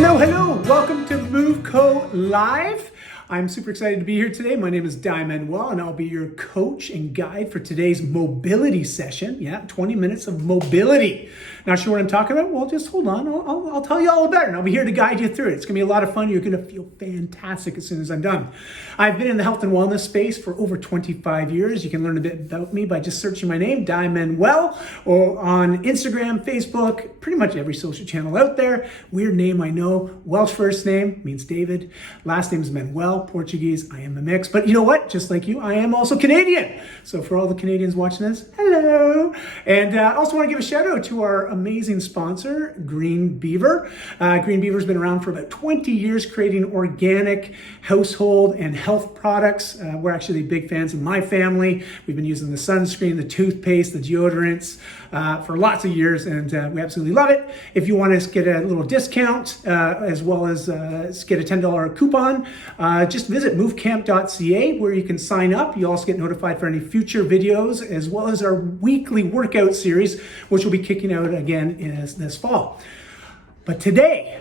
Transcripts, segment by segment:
Hello, welcome to MoveCo Live. I'm super excited to be here today. My name is Dai Manuel, and I'll be your coach and guide for today's mobility session. Yeah, 20 minutes of mobility. Not sure what I'm talking about? Well, just hold on. I'll tell you all about it, and I'll be here to guide you through it. It's going to be a lot of fun. You're going to feel fantastic as soon as I'm done. I've been in the health and wellness space for over 25 years. You can learn a bit about me by just searching my name, Dai Manuel, or on Instagram, Facebook, pretty much every social channel out there. Weird name, I know. Welsh first name means David. Last name is Manuel. Portuguese, I am a mix, but you know what? Just like you, I am also Canadian. So for all the Canadians watching this, hello. And I also want to give a shout out to our amazing sponsor, Green Beaver. Green Beaver's been around for about 20 years creating organic household and health products. We're actually big fans in my family. We've been using the sunscreen, the toothpaste, the deodorants for lots of years, and we absolutely love it. If you want to get a little discount as well as get a $10 coupon, just visit movecamp.ca where you can sign up. You also get notified for any future videos as well as our weekly workout series, which will be kicking out again this fall. But today,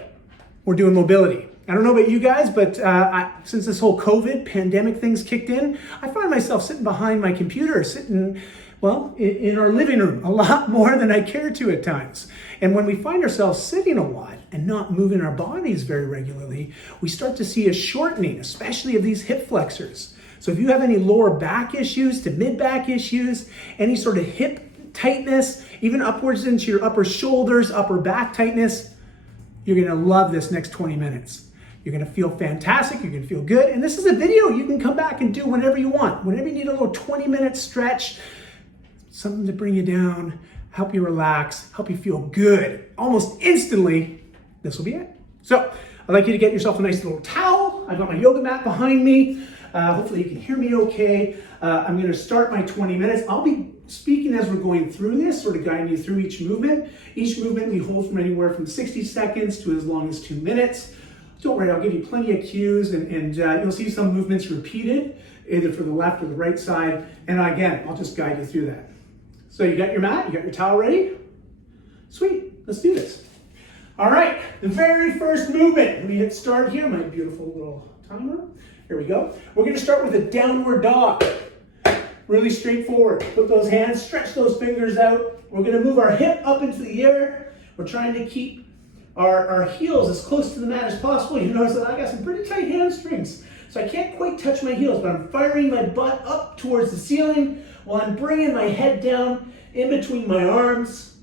we're doing mobility. I don't know about you guys, but since this whole COVID pandemic thing's kicked in, I find myself sitting behind my computer, in our living room a lot more than I care to at times. And when we find ourselves sitting a lot and not moving our bodies very regularly, we start to see a shortening, especially of these hip flexors. So if you have any lower back issues to mid back issues, any sort of hip tightness, even upwards into your upper shoulders, upper back tightness, you're gonna love this next 20 minutes. You're gonna feel fantastic, you're gonna feel good. And this is a video you can come back and do whenever you want. Whenever you need a little 20-minute stretch, something to bring you down, help you relax, help you feel good. Almost instantly, this will be it. So I'd like you to get yourself a nice little towel. I've got my yoga mat behind me. Hopefully you can hear me okay. I'm gonna start my 20 minutes. I'll be speaking as we're going through this, sort of guiding you through each movement. Each movement we hold from anywhere from 60 seconds to as long as 2 minutes. Don't worry, I'll give you plenty of cues, and you'll see some movements repeated, either for the left or the right side. And again, I'll just guide you through that. So you got your mat, you got your towel ready? Sweet, let's do this. All right, the very first movement. Let me hit start here, my beautiful little timer. Here we go. We're gonna start with a downward dog. Really straightforward. Put those hands, stretch those fingers out. We're gonna move our hip up into the air. We're trying to keep our heels as close to the mat as possible. You notice that I got some pretty tight hamstrings, so I can't quite touch my heels, but I'm firing my butt up towards the ceiling while I'm bringing my head down in between my arms.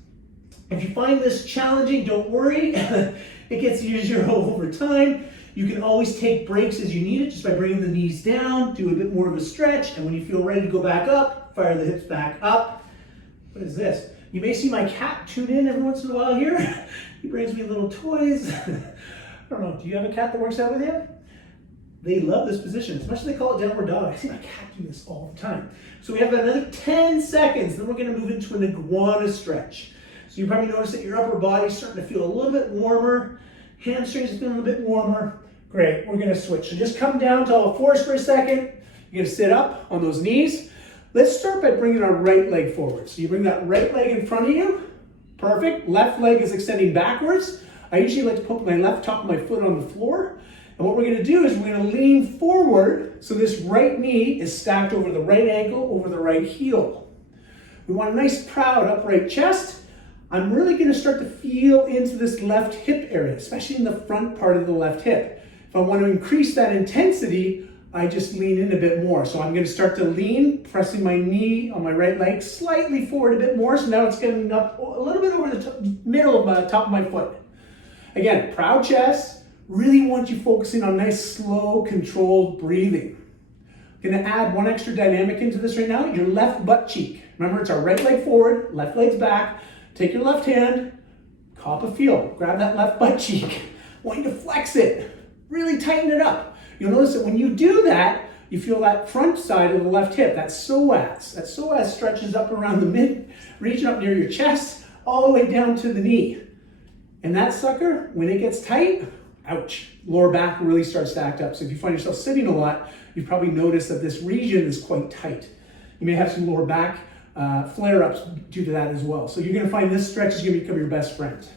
If you find this challenging, don't worry. It gets easier over time. You can always take breaks as you need it just by bringing the knees down, do a bit more of a stretch, and when you feel ready to go back up, fire the hips back up. What is this? You may see my cat tune in every once in a while here. He brings me little toys. I don't know, do you have a cat that works out with you? They love this position, especially they call it downward dog. I see my cat do this all the time. So we have another 10 seconds, then we're gonna move into an iguana stretch. So you probably notice that your upper body's starting to feel a little bit warmer, hamstrings are feeling a bit warmer. Great, we're gonna switch. So just come down to all fours for a second. You're gonna sit up on those knees. Let's start by bringing our right leg forward. So you bring that right leg in front of you. Perfect, left leg is extending backwards. I usually like to put my left top of my foot on the floor. And what we're gonna do is we're gonna lean forward so this right knee is stacked over the right ankle, over the right heel. We want a nice, proud, upright chest. I'm really gonna start to feel into this left hip area, especially in the front part of the left hip. If I want to increase that intensity, I just lean in a bit more. So I'm gonna start to lean, pressing my knee on my right leg slightly forward a bit more. So now it's getting up a little bit over the middle of my top of my foot. Again, proud chest. Really want you focusing on nice, slow, controlled breathing. I'm gonna add one extra dynamic into this right now, your left butt cheek. Remember, it's our right leg forward, left leg's back. Take your left hand, cop a feel, grab that left butt cheek. I want you to flex it, really tighten it up. You'll notice that when you do that, you feel that front side of the left hip, that psoas. That psoas stretches up around the mid region up near your chest, all the way down to the knee. And that sucker, when it gets tight, ouch, lower back really starts to act up. So if you find yourself sitting a lot, you've probably noticed that this region is quite tight. You may have some lower back flare-ups due to that as well. So you're gonna find this stretch is gonna become your best friend.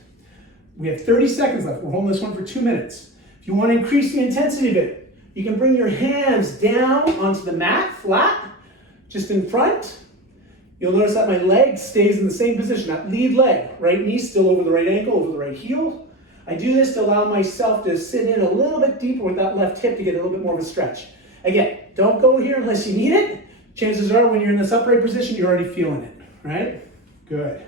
We have 30 seconds left. We're holding this one for 2 minutes. If you want to increase the intensity of it, you can bring your hands down onto the mat, flat, just in front. You'll notice that my leg stays in the same position, that lead leg. Right knee still over the right ankle, over the right heel. I do this to allow myself to sit in a little bit deeper with that left hip to get a little bit more of a stretch. Again, don't go here unless you need it. Chances are when you're in this upright position, you're already feeling it, right? Good.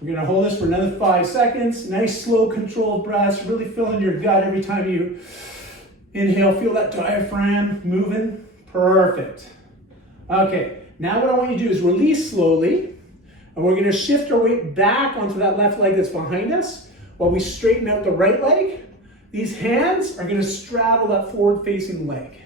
We're gonna hold this for another 5 seconds. Nice, slow, controlled breaths. Really filling your gut every time you inhale. Feel that diaphragm moving. Perfect. Okay, now what I want you to do is release slowly, and we're gonna shift our weight back onto that left leg that's behind us while we straighten out the right leg. These hands are gonna straddle that forward-facing leg.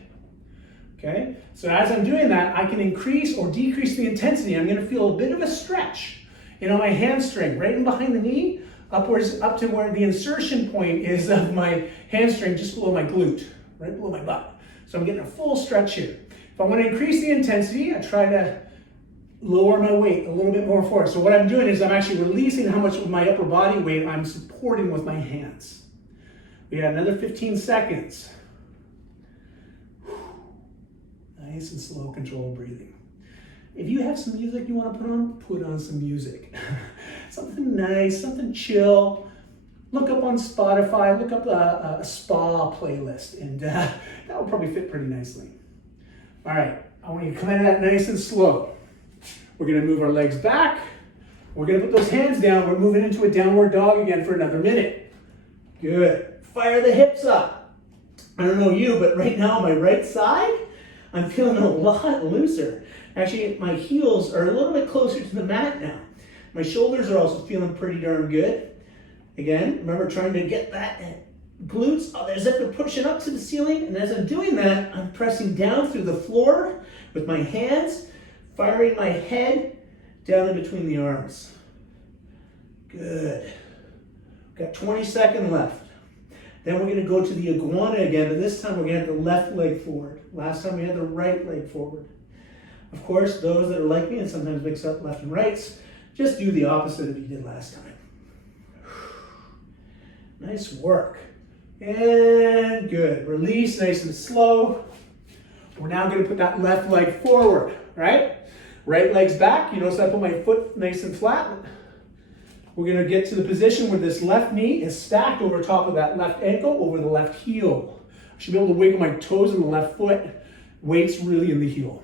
Okay, so as I'm doing that, I can increase or decrease the intensity. I'm gonna feel a bit of a stretch. My hamstring, right in behind the knee, upwards up to where the insertion point is of my hamstring, just below my glute, right below my butt. So I'm getting a full stretch here. If I want to increase the intensity, I try to lower my weight a little bit more forward. So what I'm doing is I'm actually releasing how much of my upper body weight I'm supporting with my hands. We got another 15 seconds. Nice and slow, controlled breathing. If you have some music you want to put on some music. Something nice, something chill. Look up on Spotify, look up a spa playlist, and that will probably fit pretty nicely. All right, I want you to come out of that nice and slow. We're gonna move our legs back. We're gonna put those hands down. We're moving into a downward dog again for another minute. Good. Fire the hips up. I don't know you, but right now on my right side, I'm feeling a lot looser. Actually, my heels are a little bit closer to the mat now. My shoulders are also feeling pretty darn good. Again, remember trying to get that glutes as if they're pushing up to the ceiling. And as I'm doing that, I'm pressing down through the floor with my hands, firing my head down in between the arms. Good. Got 20 seconds left. Then we're gonna go to the iguana again, and this time we're gonna have the left leg forward. Last time we had the right leg forward. Of course, those that are like me and sometimes mix up left and rights, just do the opposite of what you did last time. Nice work. And good. Release nice and slow. We're now going to put that left leg forward, right? Right leg's back. You notice I put my foot nice and flat. We're going to get to the position where this left knee is stacked over top of that left ankle, over the left heel. I should be able to wiggle my toes in the left foot. Weight's really in the heel.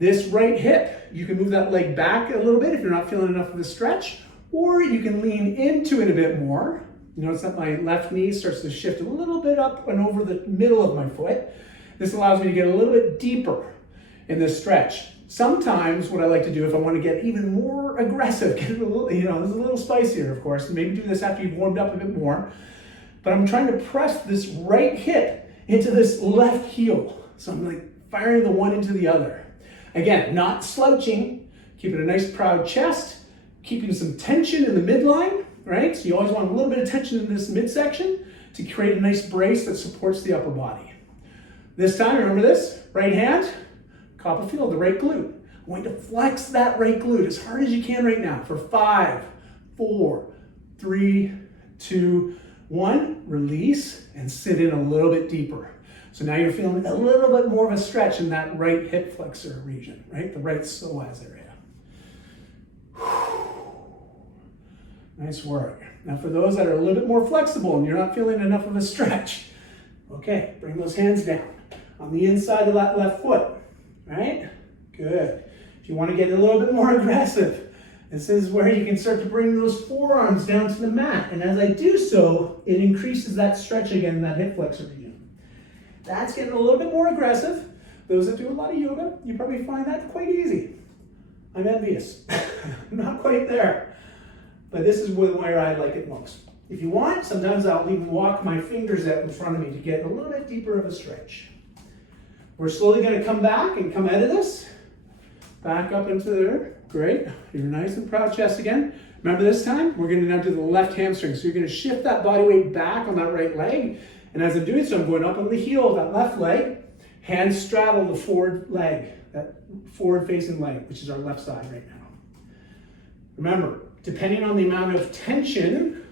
This right hip, you can move that leg back a little bit if you're not feeling enough of a stretch, or you can lean into it a bit more. You notice that my left knee starts to shift a little bit up and over the middle of my foot. This allows me to get a little bit deeper in this stretch. Sometimes what I like to do, if I want to get even more aggressive, get a little, this is a little spicier, of course. Maybe do this after you've warmed up a bit more. But I'm trying to press this right hip into this left heel. So I'm like firing the one into the other. Again, not slouching, keeping a nice proud chest, keeping some tension in the midline, right? So you always want a little bit of tension in this midsection to create a nice brace that supports the upper body. This time, remember this, right hand, Copperfield, the right glute. I'm going to flex that right glute as hard as you can right now for 5, 4, 3, 2, 1. Release and sit in a little bit deeper. So now you're feeling a little bit more of a stretch in that right hip flexor region, right? The right psoas area. Nice work. Now for those that are a little bit more flexible and you're not feeling enough of a stretch, okay, bring those hands down on the inside of that left foot, right? Good. If you want to get a little bit more aggressive, this is where you can start to bring those forearms down to the mat. And as I do so, it increases that stretch again in that hip flexor region. That's getting a little bit more aggressive. Those that do a lot of yoga, you probably find that quite easy. I'm envious. I'm not quite there. But this is where I like it most. If you want, sometimes I'll even walk my fingers out in front of me to get a little bit deeper of a stretch. We're slowly going to come back and come out of this. Back up into there. Great. Your nice and proud chest again. Remember this time, we're going to now do the left hamstring. So you're going to shift that body weight back on that right leg. And as I'm doing so, I'm going up on the heel of that left leg. Hands straddle the forward leg, that forward-facing leg, which is our left side right now. Remember, depending on the amount of tension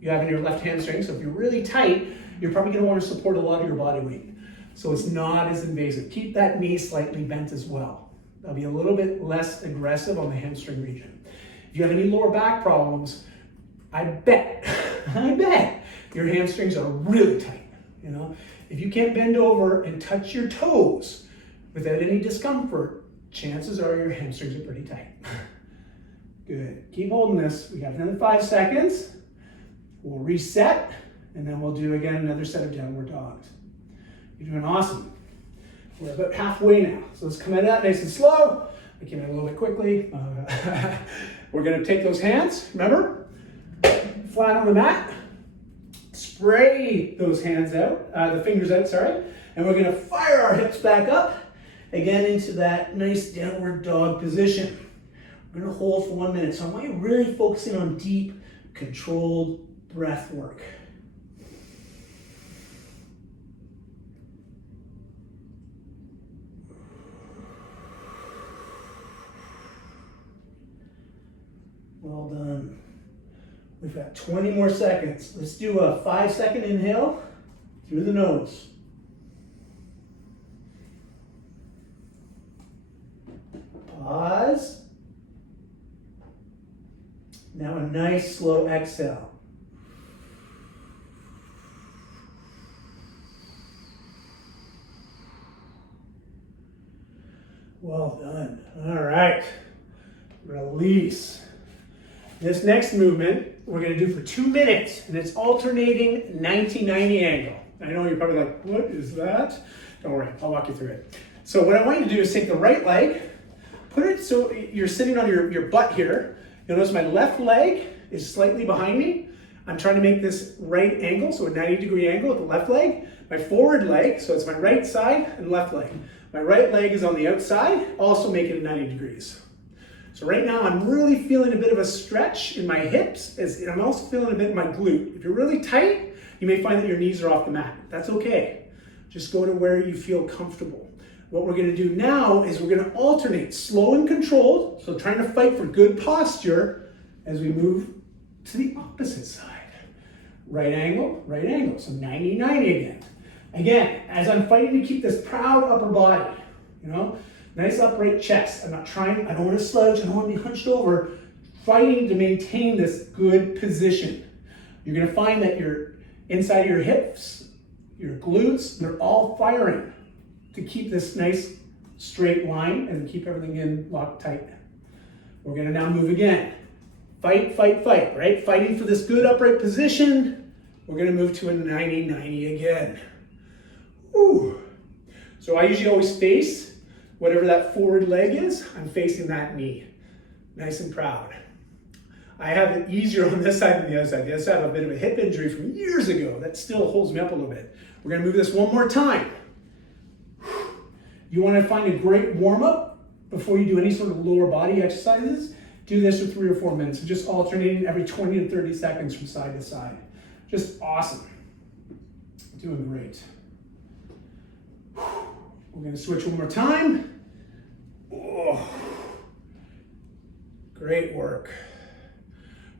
you have in your left hamstring. So if you're really tight, you're probably going to want to support a lot of your body weight. So it's not as invasive. Keep that knee slightly bent as well. That'll be a little bit less aggressive on the hamstring region. If you have any lower back problems, I bet your hamstrings are really tight. You know, if you can't bend over and touch your toes without any discomfort, chances are your hamstrings are pretty tight. Good. Keep holding this. We got another 5 seconds. We'll reset, and then we'll do again another set of downward dogs. You're doing awesome. We're about halfway now. So let's come out of that nice and slow. I came out a little bit quickly. We're going to take those hands, remember? Flat on the mat. Spray those hands out, the fingers out, sorry. And we're going to fire our hips back up, again into that nice downward dog position. We're going to hold for 1 minute. So I want you really focusing on deep, controlled breath work. Well done. We've got 20 more seconds. Let's do a 5-second inhale through the nose. Pause. Now a nice slow exhale. Well done. All right. Release. This next movement we're going to do for 2 minutes, and it's alternating 90-90 angle. I know you're probably like, what is that? Don't worry, I'll walk you through it. So what I want you to do is take the right leg, put it so you're sitting on your butt here. You'll notice my left leg is slightly behind me. I'm trying to make this right angle, so a 90-degree angle with the left leg. My forward leg, so it's my right side and left leg. My right leg is on the outside, also make it 90 degrees. So right now I'm really feeling a bit of a stretch in my hips, and I'm also feeling a bit in my glute. If you're really tight, you may find that your knees are off the mat. That's okay. Just go to where you feel comfortable. What we're going to do now is we're going to alternate slow and controlled, so trying to fight for good posture as we move to the opposite side. Right angle, so 90-90 again. Again, as I'm fighting to keep this proud upper body, you know, nice upright chest. I don't want to slouch, I don't want to be hunched over, fighting to maintain this good position. You're going to find that your inside of your hips, your glutes, they're all firing to keep this nice straight line and keep everything in locked tight. We're going to now move again. Fight, right? Fighting for this good upright position. We're going to move to a 90-90 again. Ooh. So I usually always face whatever that forward leg is, I'm facing that knee. Nice and proud. I have it easier on this side than the other side. The other side I have a bit of a hip injury from years ago. That still holds me up a little bit. We're gonna move this one more time. You wanna find a great warm-up before you do any sort of lower body exercises. Do this for 3 or 4 minutes. So just alternating every 20 to 30 seconds from side to side. Just awesome. Doing great. We're going to switch one more time. Oh, great work.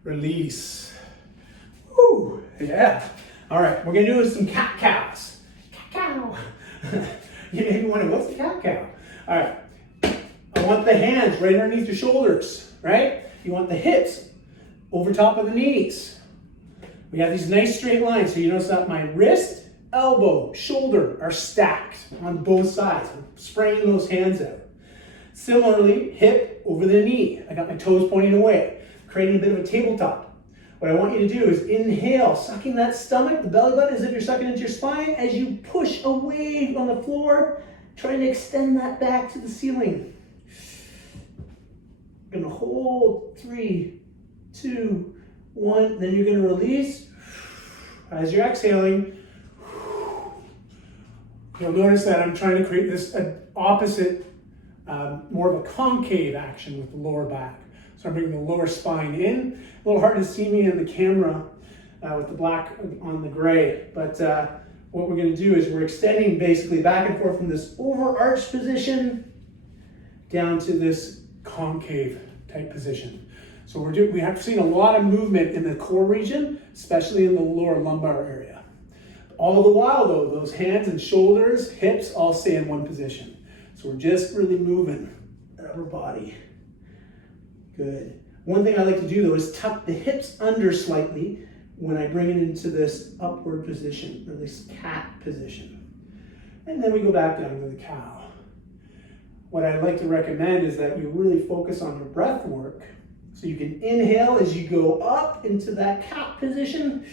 Release. Woo, yeah. All right, we're going to do some cat cows. Cat cow. You may be wondering, what's the cat cow? All right, I want the hands right underneath your shoulders, right? You want the hips over top of the knees. We have these nice straight lines, so you notice that my wrist, elbow, shoulder are stacked on both sides. I'm spraying those hands out. Similarly, hip over the knee. I got my toes pointing away, creating a bit of a tabletop. What I want you to do is inhale, sucking that stomach, the belly button, as if you're sucking into your spine. As you push away on the floor, trying to extend that back to the ceiling. You're gonna hold 3, 2, 1, then you're gonna release. As you're exhaling, you'll notice that I'm trying to create this opposite, more of a concave action with the lower back. So I'm bringing the lower spine in. A little hard to see me in the camera with the black on the gray, but what we're going to do is we're extending basically back and forth from this overarched position down to this concave type position. So we have seen a lot of movement in the core region, especially in the lower lumbar area. All the while though, those hands and shoulders, hips all stay in one position. So we're just really moving the upper body. Good. One thing I like to do though is tuck the hips under slightly when I bring it into this upward position, or this cat position. And then we go back down to the cow. What I like to recommend is that you really focus on your breath work. So you can inhale as you go up into that cat position.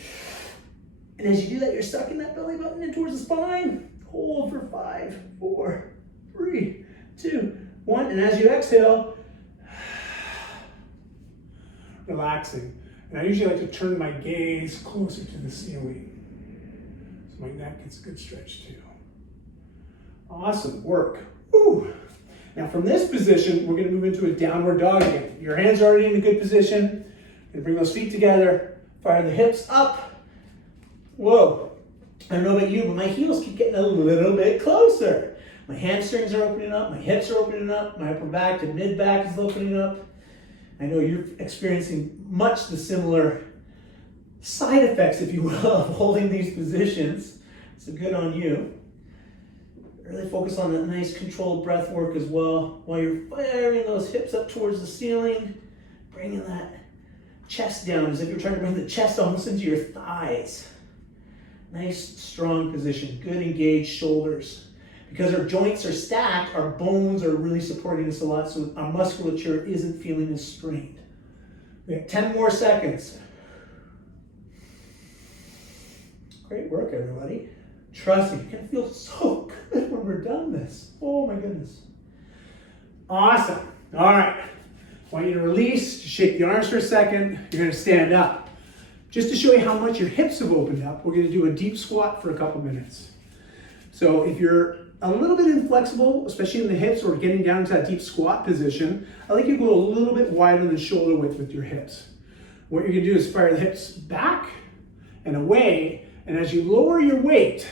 And as you do that, you're sucking that belly button in towards the spine. Hold for 5, 4, 3, 2, 1. And as you exhale, relaxing. And I usually like to turn my gaze closer to the ceiling, so my neck gets a good stretch too. Awesome work. Woo. Now from this position, we're going to move into a downward dog again. Your hands are already in a good position. You're going to bring those feet together, fire the hips up. Whoa. I don't know about you, but my heels keep getting a little bit closer. My hamstrings are opening up, my hips are opening up, my upper back to mid back is opening up. I know you're experiencing much the similar side effects, if you will, of holding these positions. So good on you. Really focus on that nice controlled breath work as well while you're firing those hips up towards the ceiling, bringing that chest down as if you're trying to bring the chest almost into your thighs. Nice, strong position, good engaged shoulders. Because our joints are stacked, our bones are really supporting us a lot, so our musculature isn't feeling as strained. We have 10 more seconds. Great work, everybody. Trust me, you're gonna feel so good when we're done this. Oh my goodness. Awesome. All right. I want you to release, just shake the arms for a second. You're gonna stand up. Just to show you how much your hips have opened up, we're gonna do a deep squat for a couple minutes. So if you're a little bit inflexible, especially in the hips or getting down into that deep squat position, I like you to go a little bit wider than shoulder width with your hips. What you're gonna do is fire the hips back and away, and as you lower your weight,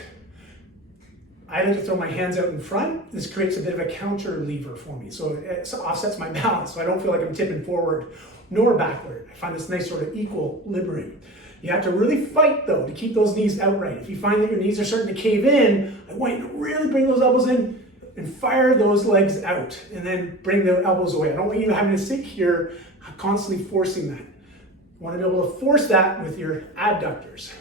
I like to throw my hands out in front. This creates a bit of a counter lever for me. So it offsets my balance, so I don't feel like I'm tipping forward nor backward. I find this nice sort of equilibrium. You have to really fight though to keep those knees outright. If you find that your knees are starting to cave in, I want you to really bring those elbows in and fire those legs out and then bring the elbows away. I don't want you having to sit here constantly forcing that. You want to be able to force that with your adductors.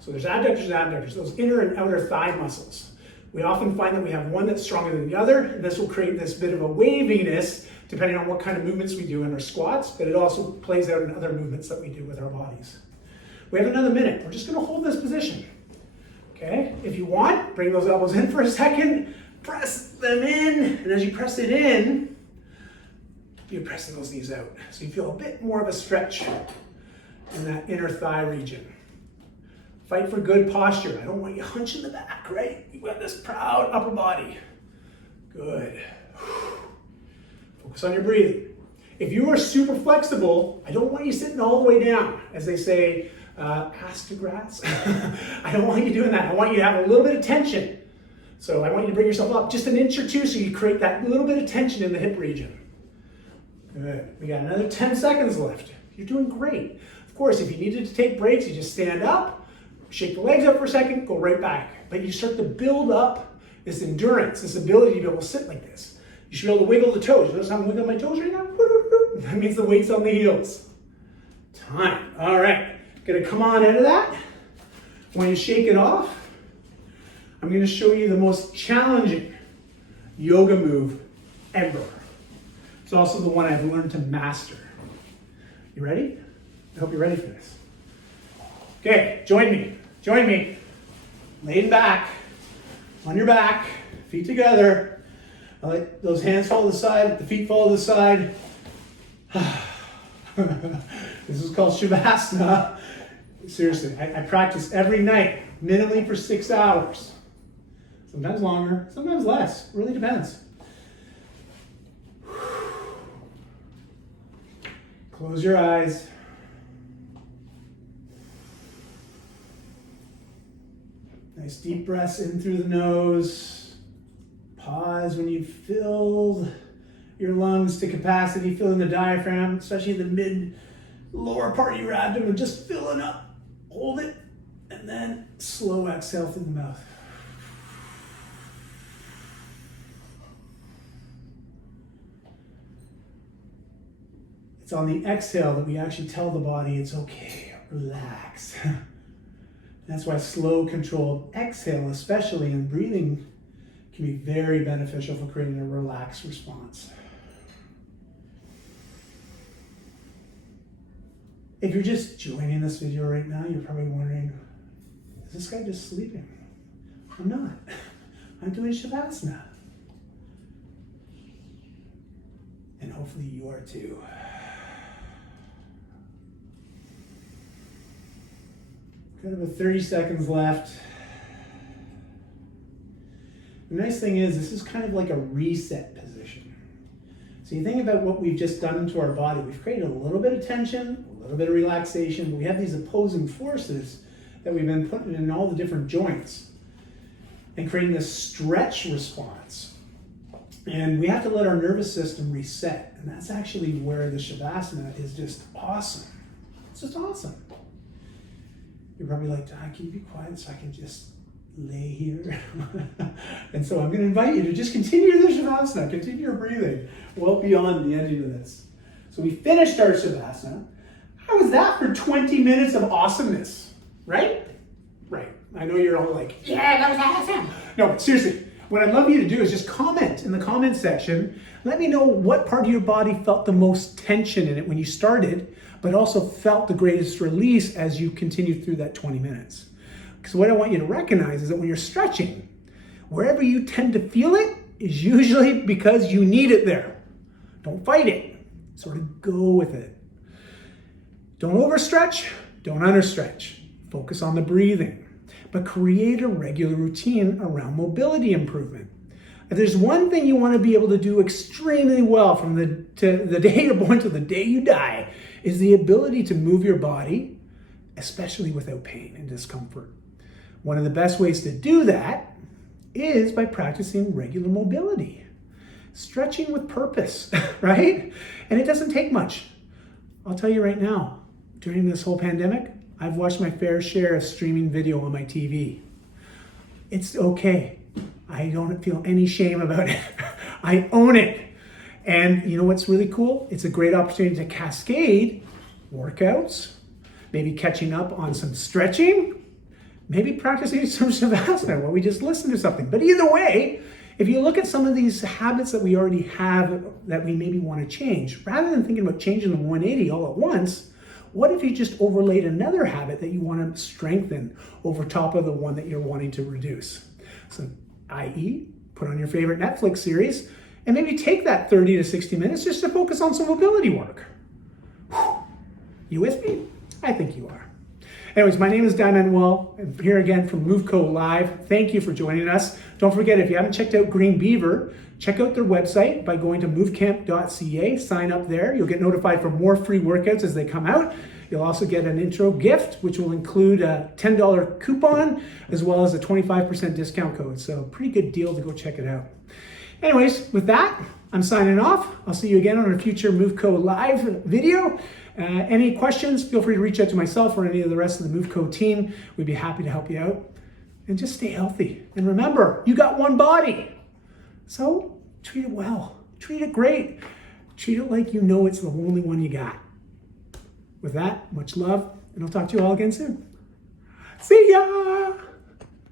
So there's adductors and abductors, those inner and outer thigh muscles. We often find that we have one that's stronger than the other, and this will create this bit of a waviness depending on what kind of movements we do in our squats, but it also plays out in other movements that we do with our bodies. We have another minute. We're just going to hold this position. Okay? If you want, bring those elbows in for a second, press them in, and as you press it in, you're pressing those knees out. So you feel a bit more of a stretch in that inner thigh region. Fight for good posture. I don't want you hunching the back, right? You have this proud upper body. Good. Focus on your breathing. If you are super flexible, I don't want you sitting all the way down, as they say, ass to grass. I don't want you doing that. I want you to have a little bit of tension. So I want you to bring yourself up just an inch or two so you create that little bit of tension in the hip region. Good. We got another 10 seconds left. You're doing great. Of course, if you needed to take breaks, you just stand up, shake the legs up for a second, go right back. But you start to build up this endurance, this ability to be able to sit like this. You should be able to wiggle the toes. You notice I'm wiggling my toes right now? That means the weight's on the heels. Time. All right. Gonna come on out of that. When you shake it off, I'm gonna show you the most challenging yoga move ever. It's also the one I've learned to master. You ready? I hope you're ready for this. Okay, join me. Join me. Laying back, on your back, feet together. I let those hands fall to the side, the feet fall to the side. This is called Shavasana. Seriously, I practice every night, minimally for 6 hours. Sometimes longer, sometimes less. Really depends. Close your eyes. Nice deep breaths in through the nose. Pause when you've filled your lungs to capacity, filling the diaphragm, especially in the lower part of your abdomen, just filling up. Hold it, and then slow exhale through the mouth. It's on the exhale that we actually tell the body it's okay, relax. That's why slow, controlled exhale, especially in breathing, can be very beneficial for creating a relaxed response. If you're just joining this video right now, you're probably wondering, is this guy just sleeping? I'm not. I'm doing Shavasana. And hopefully you are too. Got about 30 seconds left. The nice thing is this is kind of like a reset position. So you think about what we've just done to our body. We've created a little bit of tension, a little bit of relaxation, but we have these opposing forces that we've been putting in all the different joints and creating this stretch response. And we have to let our nervous system reset. And that's actually where the Shavasana is just awesome. It's just awesome. You're probably like, Dai, can you be quiet so I can just lay here? And so I'm going to invite you to just continue the Shavasana, continue your breathing well beyond the ending of this. So we finished our Shavasana. How was that for 20 minutes of awesomeness? Right? Right. I know you're all like, yeah, that was awesome. No, but seriously, what I'd love you to do is just comment in the comment section. Let me know what part of your body felt the most tension in it when you started, but also felt the greatest release as you continued through that 20 minutes. Because what I want you to recognize is that when you're stretching, wherever you tend to feel it is usually because you need it there. Don't fight it. Sort of go with it. Don't overstretch, don't understretch. Focus on the breathing, but create a regular routine around mobility improvement. If there's one thing you want to be able to do extremely well from the day you're born to the day you die, is the ability to move your body, especially without pain and discomfort. One of the best ways to do that is by practicing regular mobility. Stretching with purpose, right? And it doesn't take much. I'll tell you right now, during this whole pandemic, I've watched my fair share of streaming video on my TV. It's okay. I don't feel any shame about it. I own it. And you know what's really cool? It's a great opportunity to cascade workouts, maybe catching up on some stretching, maybe practicing some Shavasana while we just listen to something. But either way, if you look at some of these habits that we already have that we maybe want to change, rather than thinking about changing them 180 all at once, what if you just overlaid another habit that you want to strengthen over top of the one that you're wanting to reduce? So, i.e., put on your favorite Netflix series and maybe take that 30 to 60 minutes just to focus on some mobility work. Whew. You with me? I think you are. Anyways, my name is Dai Manuel. I'm here again from MoveCo Live. Thank you for joining us. Don't forget, if you haven't checked out Green Beaver, check out their website by going to movecamp.ca. Sign up there. You'll get notified for more free workouts as they come out. You'll also get an intro gift, which will include a $10 coupon, as well as a 25% discount code. So pretty good deal to go check it out. Anyways, with that, I'm signing off. I'll see you again on a future MoveCo Live video. Any questions, feel free to reach out to myself or any of the rest of the MoveCo team. We'd be happy to help you out. And just stay healthy. And remember, you got one body. So treat it well. Treat it great. Treat it like you know it's the only one you got. With that, much love, and I'll talk to you all again soon. See ya!